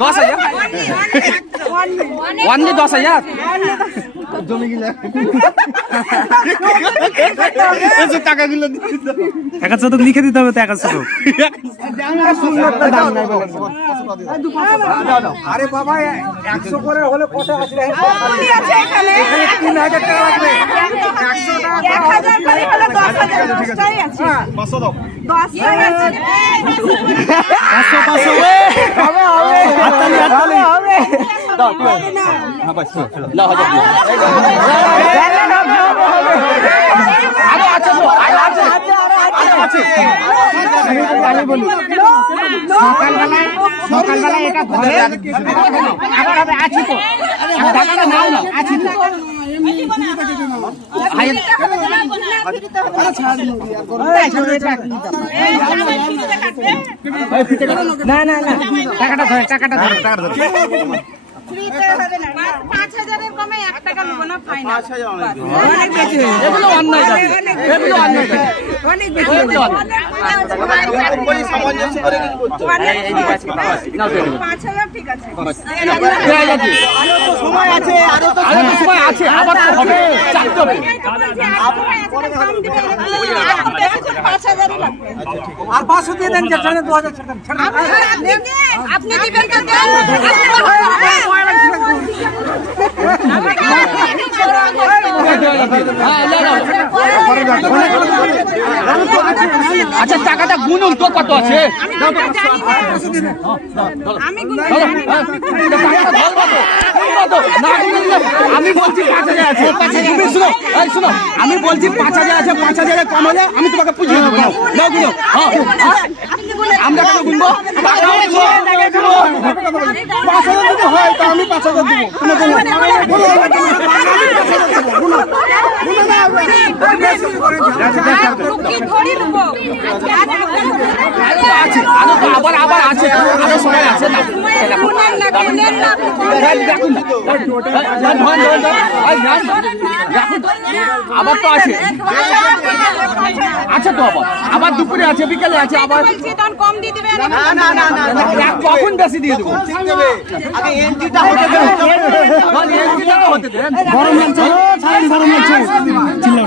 দশ হাজার ওয়ানলি দশ হাজার টাকাগুলো একা শতক লিখে দিতে হবে তো একা একশো হাজার টাকা লাগবে এক হাজার করে হলে দশ হাজার, দশটাই আছে। পাঁচশো দাও। দশটাই আছে পাঁচশো পাঁচশো হবে হবে হাততালি, হাততালি। হবে আরও আছে তো আরও আছে আরও আছে আমি বলি সকালবেলা সকালবেলা এটা না না না টাকাটা ধরে টাকাটা ধরে ধরে সময় আছে আরও তো আরও তো সময় আছে আবার তো হবে আর পাঁচশো দিয়ে দেন দু হাজার ছেড়ে আপনি দিবেন। আচ্ছা টাকাটা গুনুন তো কত আছে আমি হ্যাঁ। না আমি বলছি পাঁচ হাজার আছে তুমি শুনো এই শুনো আমি বলছি পাঁচ হাজার আছে পাঁচ হাজারে কম হলে আমি তোমাকে দেবো হ্যাঁ, হ্যাঁ। আমরা কেন গুনবো গুনবো, পাঁচ হাজার যদি হয় তা আমি পাঁচ হাজার দেবো কোনো কোনো আরও তো আছে আরও তো আবার আবার আছে আরও সময় আছে না। আবার তো আছে আছে তো আবার আবার দুপুরে আছে বিকেলে আছে আবার কম দিয়ে কখন বেশি দিয়ে দেবো গরম লাগছে গরম লাগছে চিল্লাও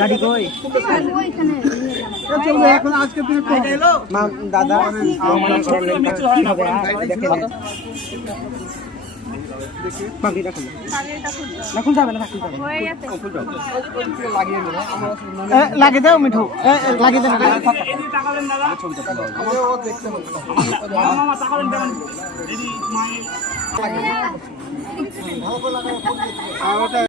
গাড়ি কই? এখন আজকে মা দাদা লাগিয়ে দাও মিঠু। এ, লাগিয়ে দেন